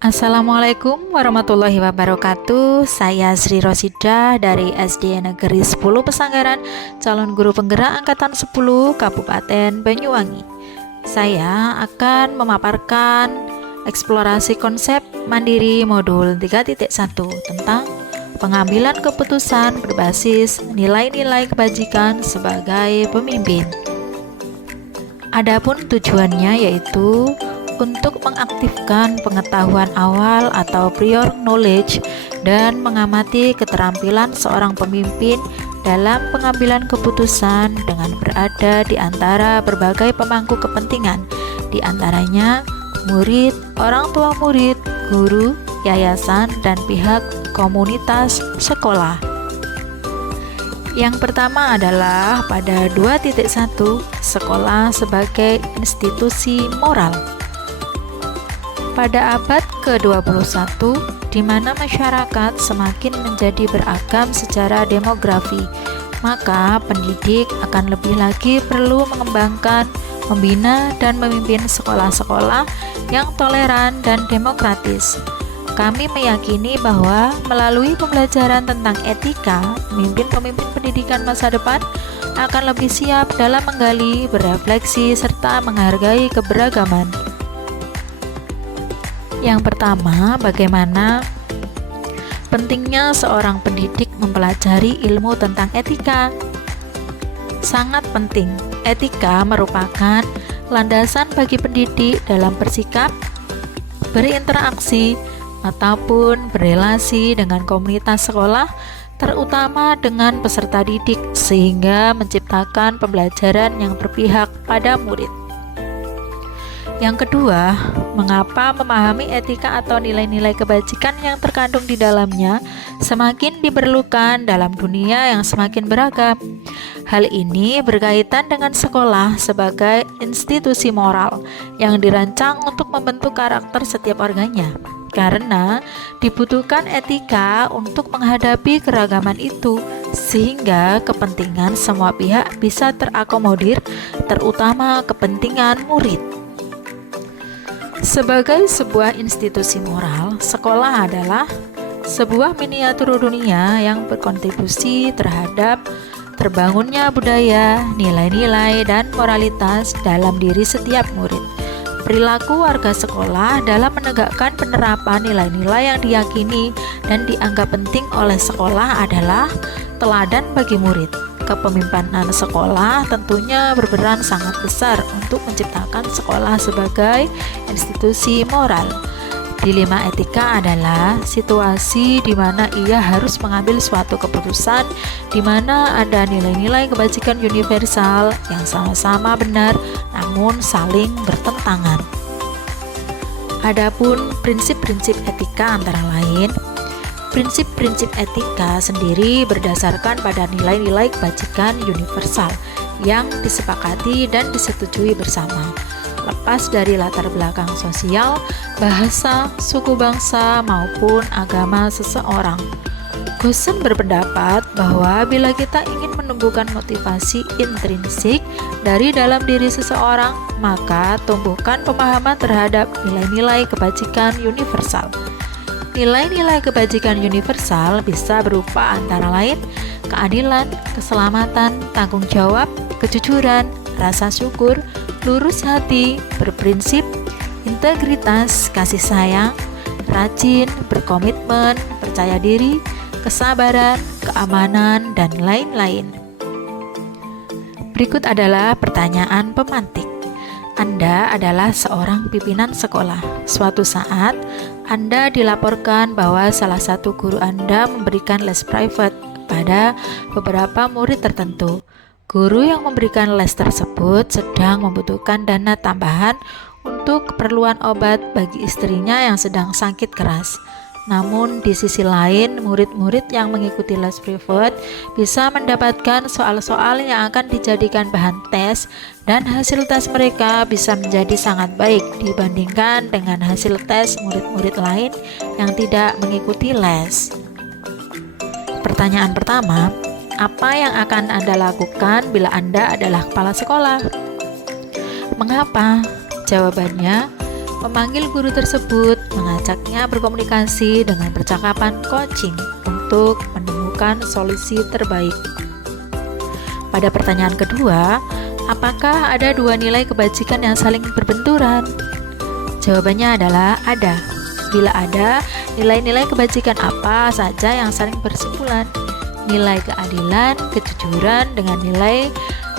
Assalamualaikum warahmatullahi wabarakatuh. Saya Sri Rosida dari SD Negeri 10 Pesanggaran, calon guru penggerak angkatan 10 Kabupaten Banyuwangi. Saya akan memaparkan eksplorasi konsep mandiri modul 3.1 tentang pengambilan keputusan berbasis nilai-nilai kebajikan sebagai pemimpin. Adapun tujuannya yaitu untuk mengaktifkan pengetahuan awal atau prior knowledge dan mengamati keterampilan seorang pemimpin dalam pengambilan keputusan dengan berada di antara berbagai pemangku kepentingan, di antaranya murid, orang tua murid, guru, yayasan, dan pihak komunitas sekolah. Yang pertama adalah pada 2.1 sekolah sebagai institusi moral. Pada abad ke-21, di mana masyarakat semakin menjadi beragam secara demografi, maka pendidik akan lebih lagi perlu mengembangkan, membina, dan memimpin sekolah-sekolah yang toleran dan demokratis. Kami meyakini bahwa melalui pembelajaran tentang etika, pemimpin-pemimpin pendidikan masa depan akan lebih siap dalam menggali, berefleksi, serta menghargai keberagaman. Yang pertama, bagaimana pentingnya seorang pendidik mempelajari ilmu tentang etika. Sangat penting. Etika merupakan landasan bagi pendidik dalam bersikap, berinteraksi, ataupun berelasi dengan komunitas sekolah, terutama dengan peserta didik, sehingga menciptakan pembelajaran yang berpihak pada murid. Yang kedua, mengapa memahami etika atau nilai-nilai kebajikan yang terkandung di dalamnya semakin diperlukan dalam dunia yang semakin beragam. Hal ini berkaitan dengan sekolah sebagai institusi moral yang dirancang untuk membentuk karakter setiap warganya. Karena dibutuhkan etika untuk menghadapi keragaman itu, sehingga kepentingan semua pihak bisa terakomodir, terutama kepentingan murid. Sebagai sebuah institusi moral, sekolah adalah sebuah miniatur dunia yang berkontribusi terhadap terbangunnya budaya, nilai-nilai, dan moralitas dalam diri setiap murid. Perilaku warga sekolah dalam menegakkan penerapan nilai-nilai yang diyakini dan dianggap penting oleh sekolah adalah teladan bagi murid. Kepemimpinan sekolah tentunya berperan sangat besar untuk menciptakan sekolah sebagai institusi moral. Dilema etika adalah situasi di mana ia harus mengambil suatu keputusan di mana ada nilai-nilai kebajikan universal yang sama-sama benar namun saling bertentangan. Adapun prinsip-prinsip etika antara lain, prinsip-prinsip etika sendiri berdasarkan pada nilai-nilai kebajikan universal yang disepakati dan disetujui bersama, lepas dari latar belakang sosial, bahasa, suku bangsa, maupun agama seseorang. Gosen berpendapat bahwa bila kita ingin menumbuhkan motivasi intrinsik dari dalam diri seseorang, maka tumbuhkan pemahaman terhadap nilai-nilai kebajikan universal. Nilai-nilai kebajikan universal bisa berupa antara lain keadilan, keselamatan, tanggung jawab, kejujuran, rasa syukur, lurus hati, berprinsip, integritas, kasih sayang, rajin, berkomitmen, percaya diri, kesabaran, keamanan, dan lain-lain. Berikut adalah pertanyaan pemantik. Anda adalah seorang pimpinan sekolah. Suatu saat, Anda dilaporkan bahwa salah satu guru Anda memberikan les private kepada beberapa murid tertentu. Guru yang memberikan les tersebut sedang membutuhkan dana tambahan untuk keperluan obat bagi istrinya yang sedang sakit keras. Namun di sisi lain, murid-murid yang mengikuti les privat bisa mendapatkan soal-soal yang akan dijadikan bahan tes, dan hasil tes mereka bisa menjadi sangat baik dibandingkan dengan hasil tes murid-murid lain yang tidak mengikuti les. Pertanyaan pertama, apa yang akan Anda lakukan bila Anda adalah kepala sekolah? Mengapa? Jawabannya, Memanggil guru tersebut, mengajaknya berkomunikasi dengan percakapan coaching untuk menemukan solusi terbaik. Pada pertanyaan kedua, apakah ada dua nilai kebajikan yang saling berbenturan? Jawabannya adalah ada. Bila ada, nilai-nilai kebajikan apa saja yang saling bersimpulan? Nilai keadilan, kejujuran dengan nilai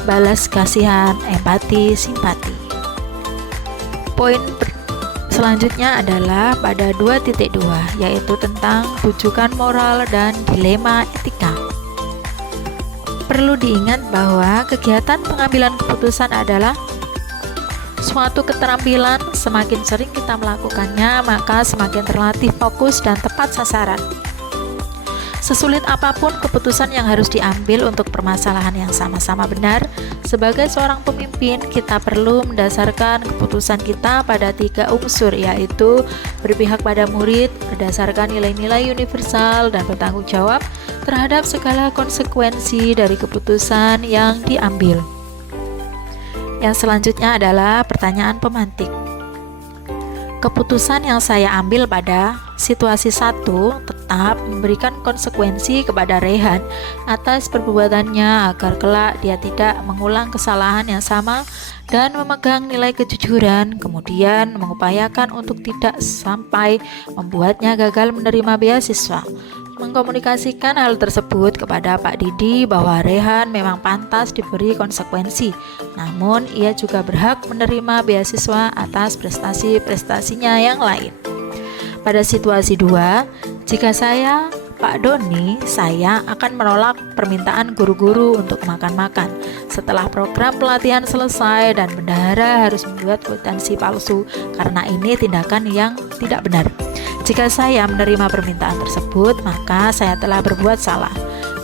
balas kasihan, empati, simpati. Poin selanjutnya adalah pada 2.2, yaitu tentang rujukan moral dan dilema etika. Perlu diingat bahwa kegiatan pengambilan keputusan adalah suatu keterampilan. Semakin sering kita melakukannya, maka semakin terlatih fokus dan tepat sasaran. Sesulit apapun keputusan yang harus diambil untuk permasalahan yang sama-sama benar, sebagai seorang pemimpin, kita perlu mendasarkan keputusan kita pada 3 unsur, yaitu berpihak pada murid, berdasarkan nilai-nilai universal, dan bertanggung jawab terhadap segala konsekuensi dari keputusan yang diambil. Yang selanjutnya adalah pertanyaan pemantik. Keputusan yang saya ambil pada situasi 1 tetap memberikan konsekuensi kepada Rehan atas perbuatannya agar kelak dia tidak mengulang kesalahan yang sama dan memegang nilai kejujuran, kemudian mengupayakan untuk tidak sampai membuatnya gagal menerima beasiswa. Mengkomunikasikan hal tersebut kepada Pak Didi bahwa Rehan memang pantas diberi konsekuensi, namun ia juga berhak menerima beasiswa atas prestasi-prestasinya yang lain. Pada situasi 2, jika saya Pak Doni, saya akan menolak permintaan guru-guru untuk makan-makan setelah program pelatihan selesai dan bendahara harus membuat kwitansi palsu karena ini tindakan yang tidak benar. Jika saya menerima permintaan tersebut, maka saya telah berbuat salah.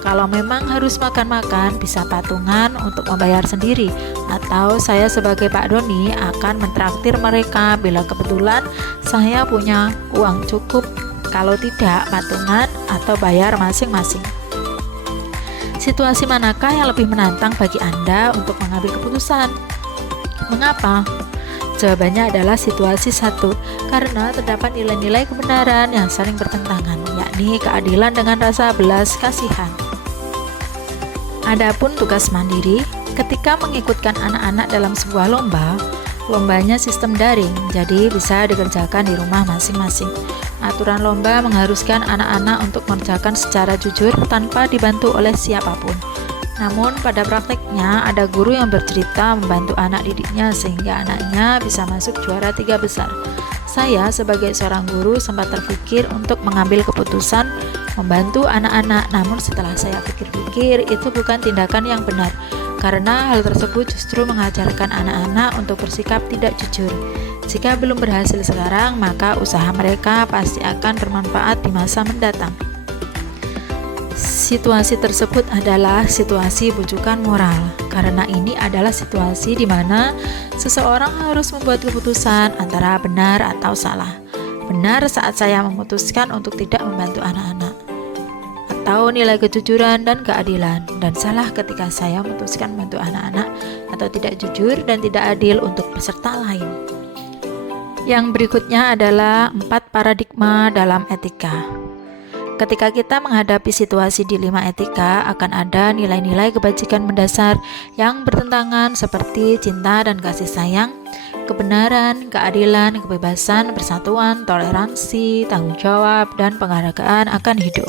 Kalau memang harus makan-makan, bisa patungan untuk membayar sendiri, atau saya sebagai Pak Doni akan mentraktir mereka bila kebetulan saya punya uang cukup. Kalau tidak, patungan atau bayar masing-masing. Situasi manakah yang lebih menantang bagi Anda untuk mengambil keputusan? Mengapa? Jawabannya adalah situasi 1, karena terdapat nilai-nilai kebenaran yang saling bertentangan, yakni keadilan dengan rasa belas kasihan. Adapun tugas mandiri, ketika mengikutkan anak-anak dalam sebuah lomba, lombanya sistem daring, jadi bisa dikerjakan di rumah masing-masing. Aturan lomba mengharuskan anak-anak untuk mengerjakan secara jujur tanpa dibantu oleh siapapun. Namun pada prakteknya ada guru yang bercerita membantu anak didiknya sehingga anaknya bisa masuk juara 3 besar. Saya sebagai seorang guru sempat terpikir untuk mengambil keputusan membantu anak-anak, namun setelah saya pikir-pikir itu bukan tindakan yang benar, karena hal tersebut justru mengajarkan anak-anak untuk bersikap tidak jujur. Jika belum berhasil sekarang, maka usaha mereka pasti akan bermanfaat di masa mendatang. Situasi tersebut adalah situasi bujukan moral, karena ini adalah situasi di mana seseorang harus membuat keputusan antara benar atau salah. Benar saat saya memutuskan untuk tidak membantu anak-anak, atau nilai kejujuran dan keadilan, dan salah ketika saya memutuskan membantu anak-anak atau tidak jujur dan tidak adil untuk peserta lain. Yang berikutnya adalah 4 paradigma dalam etika. Ketika kita menghadapi situasi dilema etika, akan ada nilai-nilai kebajikan mendasar yang bertentangan seperti cinta dan kasih sayang, kebenaran, keadilan, kebebasan, persatuan, toleransi, tanggung jawab, dan penghargaan akan hidup.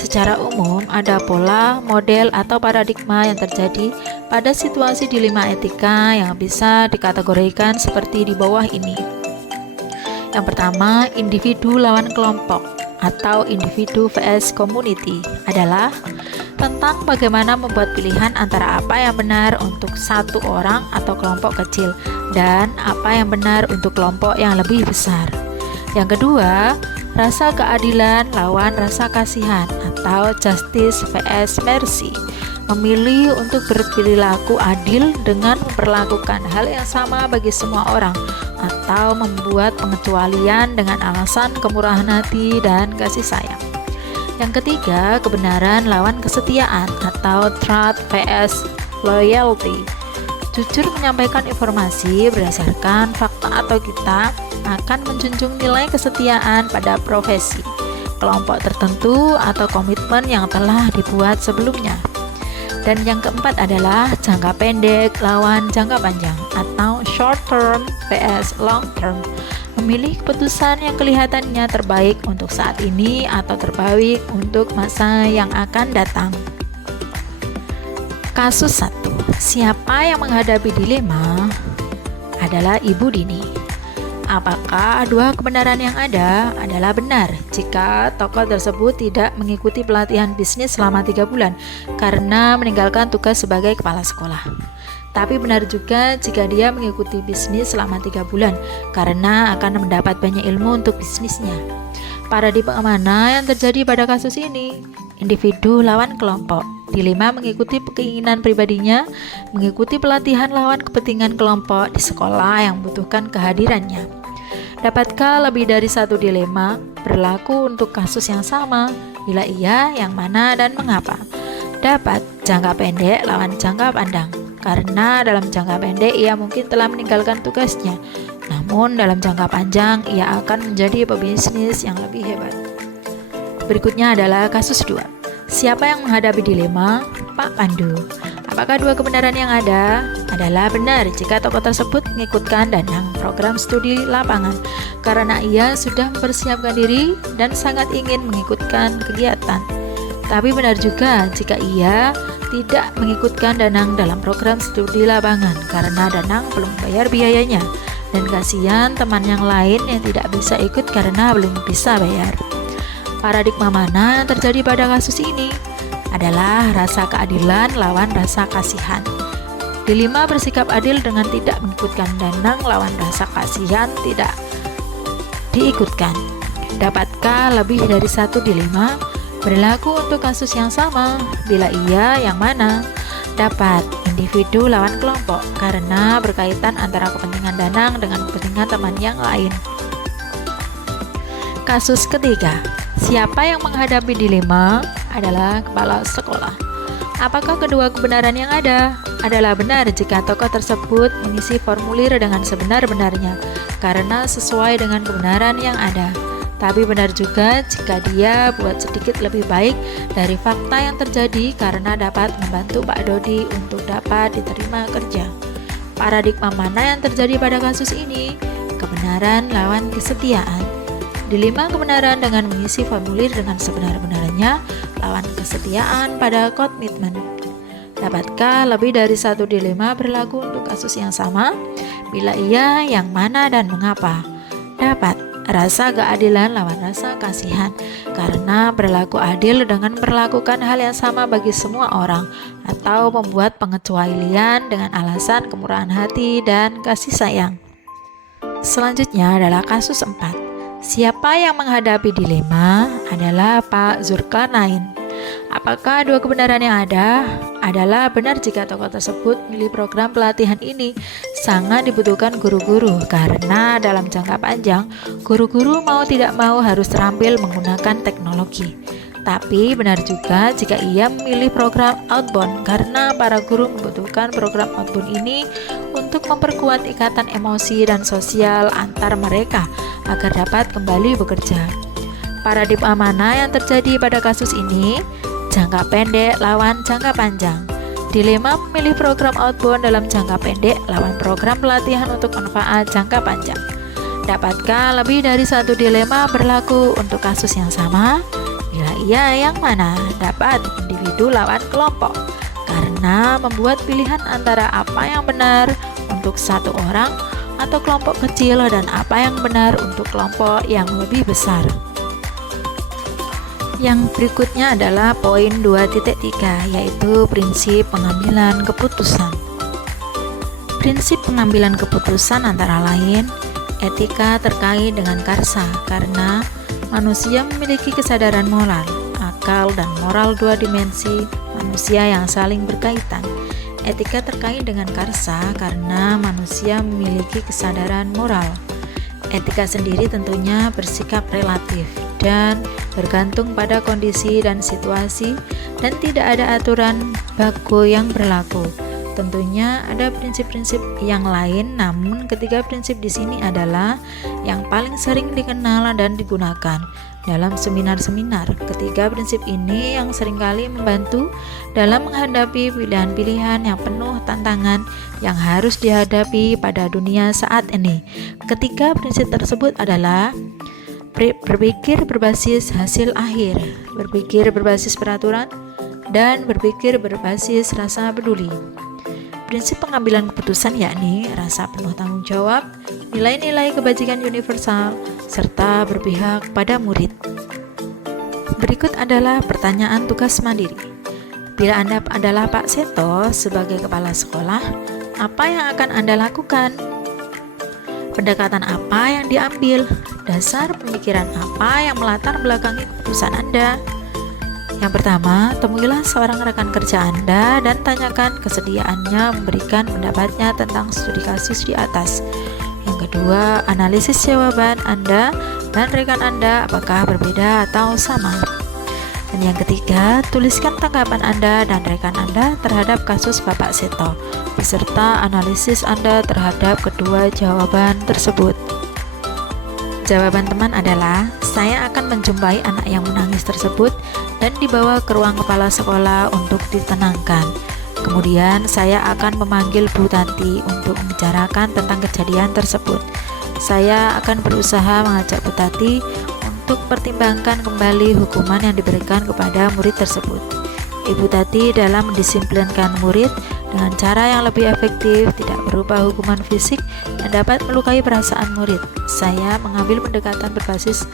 Secara umum, ada pola, model, atau paradigma yang terjadi pada situasi dilema etika yang bisa dikategorikan seperti di bawah ini. Yang pertama, individu lawan kelompok atau individu vs community adalah tentang bagaimana membuat pilihan antara apa yang benar untuk satu orang atau kelompok kecil dan apa yang benar untuk kelompok yang lebih besar. Yang kedua, rasa keadilan lawan rasa kasihan atau justice vs mercy, memilih untuk berperilaku adil dengan memperlakukan hal yang sama bagi semua orang atau membuat pengecualian dengan alasan kemurahan hati dan kasih sayang. Yang ketiga, kebenaran lawan kesetiaan atau truth vs loyalty, jujur menyampaikan informasi berdasarkan fakta atau kita akan menjunjung nilai kesetiaan pada profesi, kelompok tertentu atau komitmen yang telah dibuat sebelumnya. Dan yang keempat adalah jangka pendek lawan jangka panjang atau short term vs long term. Memilih keputusan yang kelihatannya terbaik untuk saat ini atau terbaik untuk masa yang akan datang. Kasus 1. Siapa yang menghadapi dilema adalah Ibu Dini. Apakah dua kebenaran yang ada adalah benar jika tokoh tersebut tidak mengikuti pelatihan bisnis selama 3 bulan karena meninggalkan tugas sebagai kepala sekolah? Tapi benar juga jika dia mengikuti bisnis selama 3 bulan karena akan mendapat banyak ilmu untuk bisnisnya. Paradigma mana yang terjadi pada kasus ini? Individu lawan kelompok. Dilema mengikuti keinginan pribadinya, mengikuti pelatihan lawan kepentingan kelompok di sekolah yang membutuhkan kehadirannya. Dapatkah lebih dari satu dilema berlaku untuk kasus yang sama? Bila iya, yang mana dan mengapa? Dapat jangka pendek lawan jangka panjang. Karena dalam jangka pendek ia mungkin telah meninggalkan tugasnya, namun dalam jangka panjang ia akan menjadi pebisnis yang lebih hebat. Berikutnya adalah kasus 2. Siapa yang menghadapi dilema? Pak Pandu. Apakah dua kebenaran yang ada adalah benar jika tokoh tersebut mengikutkan Danang program studi lapangan karena ia sudah mempersiapkan diri dan sangat ingin mengikutkan kegiatan. Tapi benar juga jika ia tidak mengikutkan Danang dalam program studi lapangan karena Danang belum bayar biayanya dan kasihan teman yang lain yang tidak bisa ikut karena belum bisa bayar. Paradigma mana yang terjadi pada kasus ini? Adalah rasa keadilan lawan rasa kasihan. Dilema bersikap adil dengan tidak mengikutkan Danang lawan rasa kasihan tidak diikutkan. Dapatkah lebih dari satu dilema berlaku untuk kasus yang sama? Bila iya, yang mana? Dapat individu lawan kelompok karena berkaitan antara kepentingan Danang dengan kepentingan teman yang lain. Kasus ketiga. Siapa yang menghadapi dilema adalah kepala sekolah. Apakah kedua kebenaran yang ada adalah benar jika tokoh tersebut mengisi formulir dengan sebenar-benarnya karena sesuai dengan kebenaran yang ada. Tapi benar juga jika dia buat sedikit lebih baik dari fakta yang terjadi karena dapat membantu Pak Dodi untuk dapat diterima kerja. Paradigma mana yang terjadi pada kasus ini? Kebenaran lawan kesetiaan. Dilema kebenaran dengan mengisi formulir dengan sebenar-benarnya lawan kesetiaan pada komitmen. Dapatkah lebih dari satu dilema berlaku untuk kasus yang sama? Bila iya, yang mana dan mengapa? Dapat rasa keadilan lawan rasa kasihan karena berlaku adil dengan memperlakukan hal yang sama bagi semua orang atau membuat pengecualian dengan alasan kemurahan hati dan kasih sayang. Selanjutnya adalah kasus 4. Siapa yang menghadapi dilema adalah Pak Zulkarnain. Apakah dua kebenaran yang ada adalah benar jika tokoh tersebut memilih program pelatihan ini sangat dibutuhkan guru-guru karena dalam jangka panjang guru-guru mau tidak mau harus terampil menggunakan teknologi. Tapi benar juga jika ia memilih program outbound karena para guru membutuhkan program outbound ini untuk memperkuat ikatan emosi dan sosial antar mereka agar dapat kembali bekerja. Paradigma mana yang terjadi pada kasus ini? Jangka pendek lawan jangka panjang. Dilema memilih program outbound dalam jangka pendek lawan program pelatihan untuk manfaat jangka panjang. Dapatkah lebih dari satu dilema berlaku untuk kasus yang sama? Bila iya, yang mana? Dapat individu lawan kelompok karena membuat pilihan antara apa yang benar untuk satu orang atau kelompok kecil dan apa yang benar untuk kelompok yang lebih besar. Yang berikutnya adalah poin 2.3, yaitu prinsip pengambilan keputusan. Prinsip pengambilan keputusan antara lain etika terkait dengan karsa karena manusia memiliki kesadaran moral, akal dan moral dua dimensi manusia yang saling berkaitan. Etika terkait dengan karsa karena manusia memiliki kesadaran moral. Etika sendiri tentunya bersikap relatif dan bergantung pada kondisi dan situasi dan tidak ada aturan baku yang berlaku. Tentunya ada prinsip-prinsip yang lain, namun ketiga prinsip di sini adalah yang paling sering dikenal dan digunakan dalam seminar-seminar. Ketiga prinsip ini yang seringkali membantu dalam menghadapi pilihan-pilihan yang penuh tantangan yang harus dihadapi pada dunia saat ini. Ketiga prinsip tersebut adalah berpikir berbasis hasil akhir, berpikir berbasis peraturan, dan berpikir berbasis rasa peduli. Prinsip pengambilan keputusan yakni rasa penuh tanggung jawab, nilai-nilai kebajikan universal, serta berpihak pada murid. Berikut adalah pertanyaan tugas mandiri. Bila Anda adalah Pak Seto sebagai kepala sekolah, apa yang akan Anda lakukan? Pendekatan apa yang diambil? Dasar pemikiran apa yang melatar belakangi keputusan Anda? Yang pertama, temuilah seorang rekan kerja Anda dan tanyakan kesediaannya memberikan pendapatnya tentang studi kasus di atas. Yang kedua, analisis jawaban Anda dan rekan Anda apakah berbeda atau sama. Dan yang ketiga, tuliskan tanggapan Anda dan rekan Anda terhadap kasus Bapak Seto, beserta analisis Anda terhadap kedua jawaban tersebut. Jawaban teman adalah, saya akan menjumpai anak yang menangis tersebut dan dibawa ke ruang kepala sekolah untuk ditenangkan. Kemudian saya akan memanggil Bu Tati untuk membicarakan tentang kejadian tersebut. Saya akan berusaha mengajak Bu Tati untuk pertimbangkan kembali hukuman yang diberikan kepada murid tersebut. Ibu Tati dalam mendisiplinkan murid dengan cara yang lebih efektif, tidak berupa hukuman fisik yang dapat melukai perasaan murid. Saya mengambil pendekatan berbasis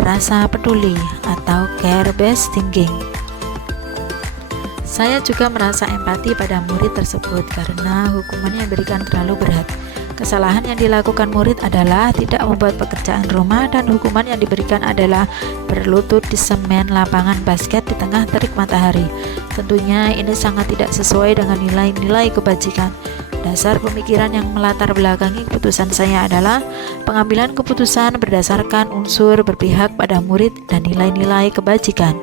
rasa peduli atau care-based thinking. Saya juga merasa empati pada murid tersebut karena hukuman yang diberikan terlalu berat. Kesalahan yang dilakukan murid adalah tidak membuat pekerjaan rumah dan hukuman yang diberikan adalah berlutut di semen lapangan basket di tengah terik matahari. Tentunya ini sangat tidak sesuai dengan nilai-nilai kebajikan. Dasar pemikiran yang melatar belakangi keputusan saya adalah pengambilan keputusan berdasarkan unsur berpihak pada murid dan nilai-nilai kebajikan.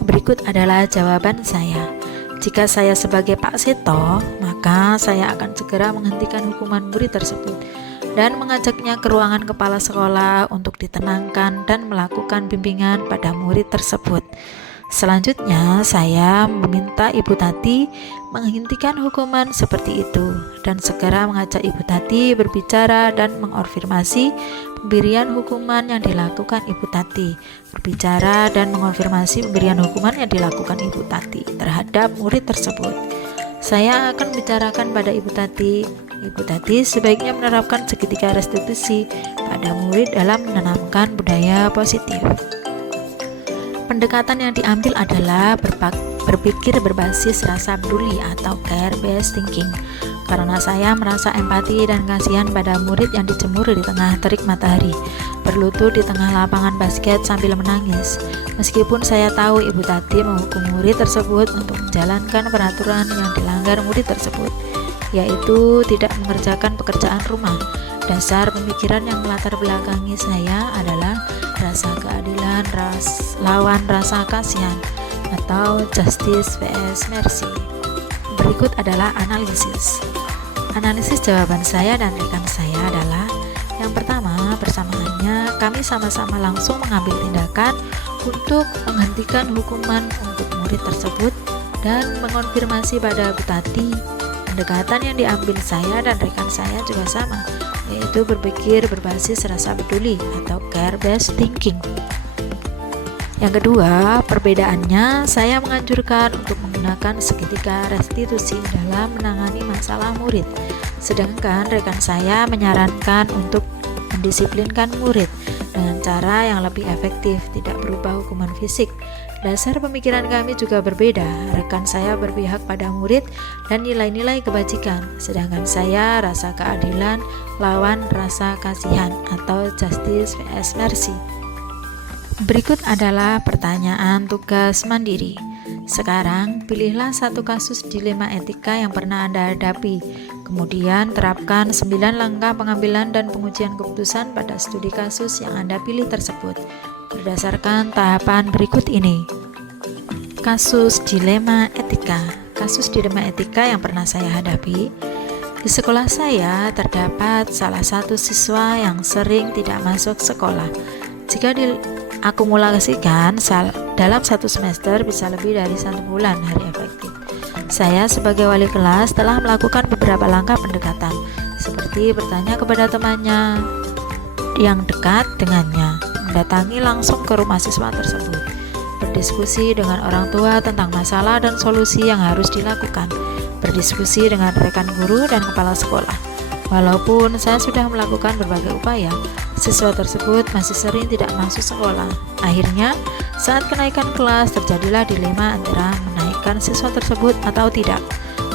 Berikut adalah jawaban saya. Jika saya sebagai Pak Seto, maka saya akan segera menghentikan hukuman murid tersebut dan mengajaknya ke ruangan kepala sekolah untuk ditenangkan dan melakukan bimbingan pada murid tersebut. Selanjutnya, saya meminta Ibu Tati menghentikan hukuman seperti itu dan segera mengajak Ibu Tati berbicara dan mengonfirmasi pemberian hukuman yang dilakukan Ibu Tati. Berbicara dan mengonfirmasi pemberian hukuman yang dilakukan Ibu Tati terhadap murid tersebut. Saya akan bicarakan pada Ibu Tati. Ibu Tati sebaiknya menerapkan segitiga restitusi pada murid dalam menanamkan budaya positif. Pendekatan yang diambil adalah berpikir berbasis rasa peduli atau care-based thinking. Karena saya merasa empati dan kasihan pada murid yang dijemur di tengah terik matahari, berlutut di tengah lapangan basket sambil menangis. Meskipun saya tahu Ibu Tati menghukum murid tersebut untuk menjalankan peraturan yang dilanggar murid tersebut, yaitu tidak mengerjakan pekerjaan rumah. Dasar pemikiran yang melatar belakangi saya adalah rasa keadilan lawan rasa kasihan atau justice vs mercy. Berikut adalah analisis. Analisis jawaban saya dan rekan saya adalah, yang pertama, persamaannya kami sama-sama langsung mengambil tindakan untuk menghentikan hukuman untuk murid tersebut dan mengonfirmasi pada Bu Tati. Pendekatan yang diambil saya dan rekan saya juga sama, yaitu berpikir berbasis rasa peduli atau care-based thinking. Yang kedua, perbedaannya saya menganjurkan untuk menggunakan segitiga restitusi dalam menangani masalah murid, sedangkan rekan saya menyarankan untuk mendisiplinkan murid dengan cara yang lebih efektif, tidak berupa hukuman fisik. Dasar pemikiran kami juga berbeda. Rekan saya berpihak pada murid dan nilai-nilai kebajikan, sedangkan saya rasa keadilan lawan rasa kasihan atau justice vs mercy. Berikut adalah pertanyaan tugas mandiri. Sekarang, pilihlah satu kasus dilema etika yang pernah Anda hadapi. Kemudian, terapkan 9 langkah pengambilan dan pengujian keputusan pada studi kasus yang Anda pilih tersebut berdasarkan tahapan berikut ini. Kasus dilema etika. kasus dilema etika yang pernah saya hadapi. Di sekolah saya terdapat salah satu siswa yang sering tidak masuk sekolah. Jika diakumulasikan dalam satu semester bisa lebih dari 1 bulan hari efektif. Saya sebagai wali kelas telah melakukan beberapa langkah pendekatan, seperti bertanya kepada temannya yang dekat dengannya, mendatangi langsung ke rumah siswa tersebut, berdiskusi dengan orang tua tentang masalah dan solusi yang harus dilakukan, berdiskusi dengan rekan guru dan kepala sekolah. Walaupun saya sudah melakukan berbagai upaya, siswa tersebut masih sering tidak masuk sekolah. Akhirnya, saat kenaikan kelas terjadilah dilema antara menaikkan siswa tersebut atau tidak.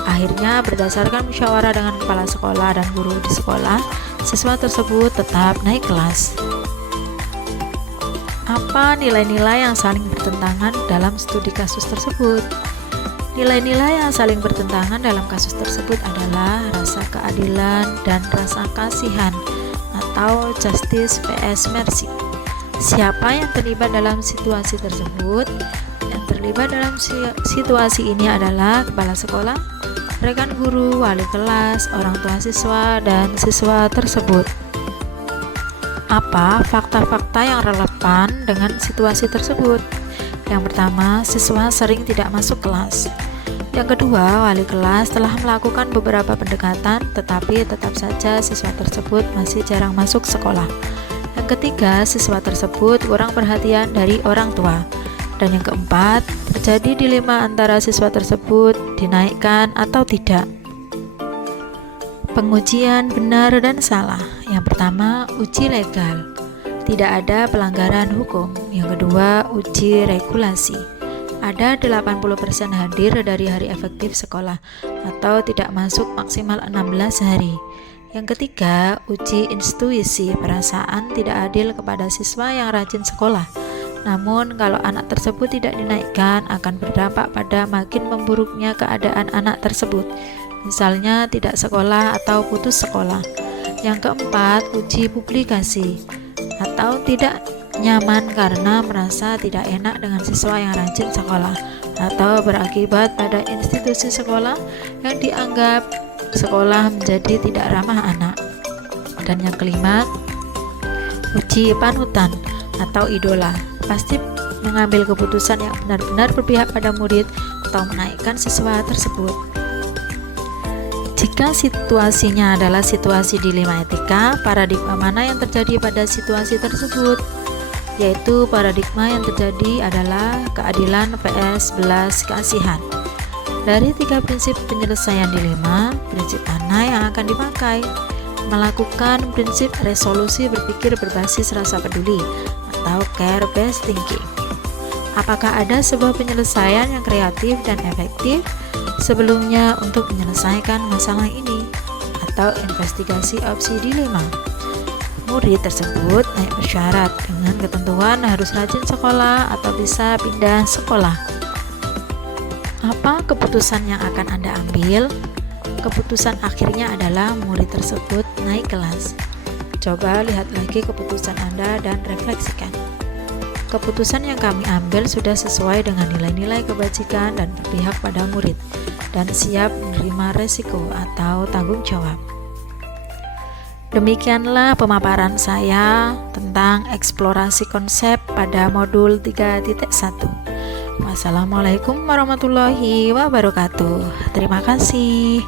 Akhirnya, berdasarkan musyawarah dengan kepala sekolah dan guru di sekolah, siswa tersebut tetap naik kelas. Apa nilai-nilai yang saling bertentangan dalam studi kasus tersebut? Nilai-nilai yang saling bertentangan dalam kasus tersebut adalah rasa keadilan dan rasa kasihan atau justice vs mercy. Siapa yang terlibat dalam situasi tersebut? Yang terlibat dalam situasi ini adalah kepala sekolah, rekan guru, wali kelas, orang tua siswa, dan siswa tersebut. Apa fakta-fakta yang relevan dengan situasi tersebut? Yang pertama, siswa sering tidak masuk kelas. Yang kedua, wali kelas telah melakukan beberapa pendekatan, tetapi tetap saja siswa tersebut masih jarang masuk sekolah. Yang ketiga, siswa tersebut kurang perhatian dari orang tua. Dan yang keempat, terjadi dilema antara siswa tersebut dinaikkan atau tidak. Pengujian benar dan salah. Yang pertama, uji legal. Tidak ada pelanggaran hukum. Yang kedua, uji regulasi. Ada 80% hadir dari hari efektif sekolah atau tidak masuk maksimal 16 hari. Yang ketiga, uji intuisi perasaan tidak adil kepada siswa yang rajin sekolah. Namun, kalau anak tersebut tidak dinaikkan akan berdampak pada makin memburuknya keadaan anak tersebut. Misalnya tidak sekolah atau putus sekolah. Yang keempat, uji publikasi atau tidak nyaman karena merasa tidak enak dengan siswa yang rajin sekolah atau berakibat pada institusi sekolah yang dianggap sekolah menjadi tidak ramah anak. Dan yang kelima, uji panutan atau idola. Pasti mengambil keputusan yang benar-benar berpihak pada murid atau menaikkan siswa tersebut. Jika situasinya adalah situasi dilema etika, paradigma mana yang terjadi pada situasi tersebut? Yaitu paradigma yang terjadi adalah keadilan vs belas kasihan. Dari 3 prinsip penyelesaian dilema, prinsip mana yang akan dipakai? Melakukan prinsip resolusi berpikir berbasis rasa peduli atau care-based thinking. Apakah ada sebuah penyelesaian yang kreatif dan efektif sebelumnya untuk menyelesaikan masalah ini? Atau investigasi opsi dilema? Murid tersebut naik bersyarat dengan ketentuan harus rajin sekolah atau bisa pindah sekolah. Apa keputusan yang akan Anda ambil? Keputusan akhirnya adalah murid tersebut naik kelas. Coba lihat lagi keputusan Anda dan refleksikan. Keputusan yang kami ambil sudah sesuai dengan nilai-nilai kebajikan dan berpihak pada murid, dan siap menerima resiko atau tanggung jawab. Demikianlah pemaparan saya tentang eksplorasi konsep pada modul 3.1. Wassalamualaikum warahmatullahi wabarakatuh. Terima kasih.